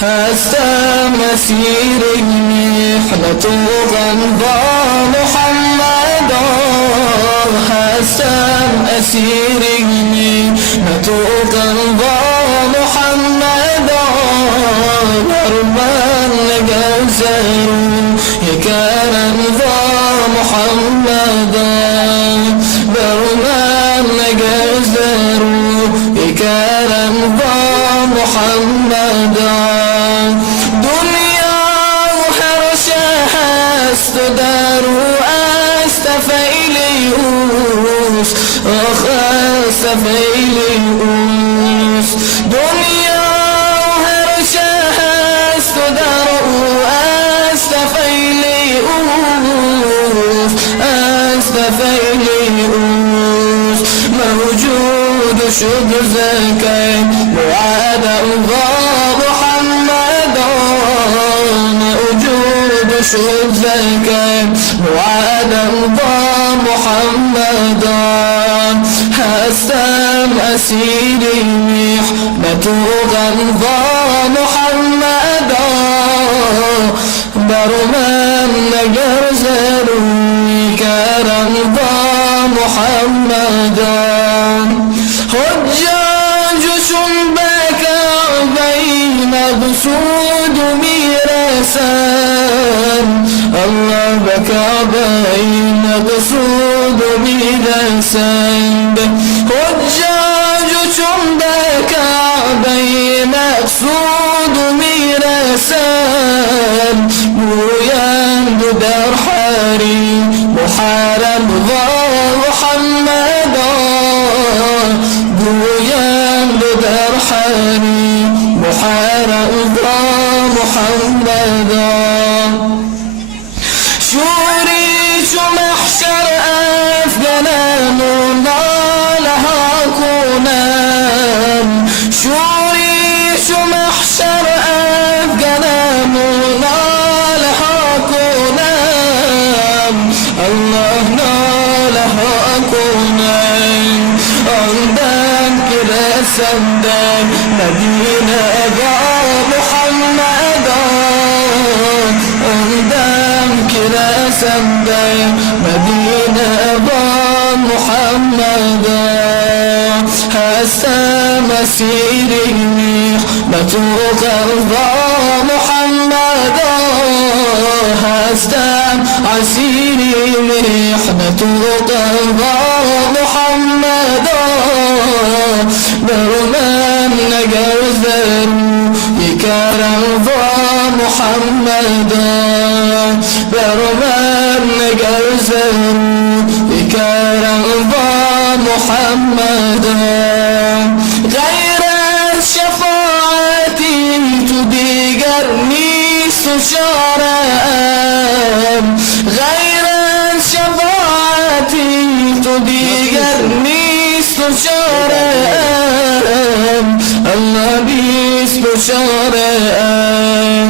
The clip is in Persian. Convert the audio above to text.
هستم مسیر محنت و غمضا محمدا، هستم اسیر محنت و غمضا محمدا، بر من نگذرو یکرم ضا محمدا، بر من نگذرو یکرم ضا محمدا. در و است فیلیوس، آخ است فیلیوس. دنیا هر چه هست و در و است فیلیوس، است فیلیوس. موجود شد زکی وعد الله محمدا، موجود شد زکی وعد الله محمدا. هستم اسیر محنت و غمضا محمدا، بر من نگذرو کرم ضا محمدا. حجاج چون به کعبه مقصود میرسند، الله به کعبه مقصود میرسند. حجاج چون به کعبه مقصود میرسند، گویند در حریم محرم ضا محمدا، گویند در حریم محرم ضا محمدا. شوری چو محشر افگنم و ناله ها کنم، شوری چو محشر افگنم و ناله ها کنم، الله ناله ها کنم. آن دم که رسندم مدینه ضا محمدا، آن دم که رسندم مدینه ضا محمدا. هستم اسیر محنت و غمضا محمدا، هستم اسیر محنت و غمضا محمدا، بر من نگذرو یکرم ضا محمدا، بر من نگذرو یکرم ضا محمدا. غیر از شفاعتی تو دیگر نیست و چاره‌ام، غیر از شفاعتی تو دیگر نیست و چاره‌ام، الله نیست و چاره‌ام.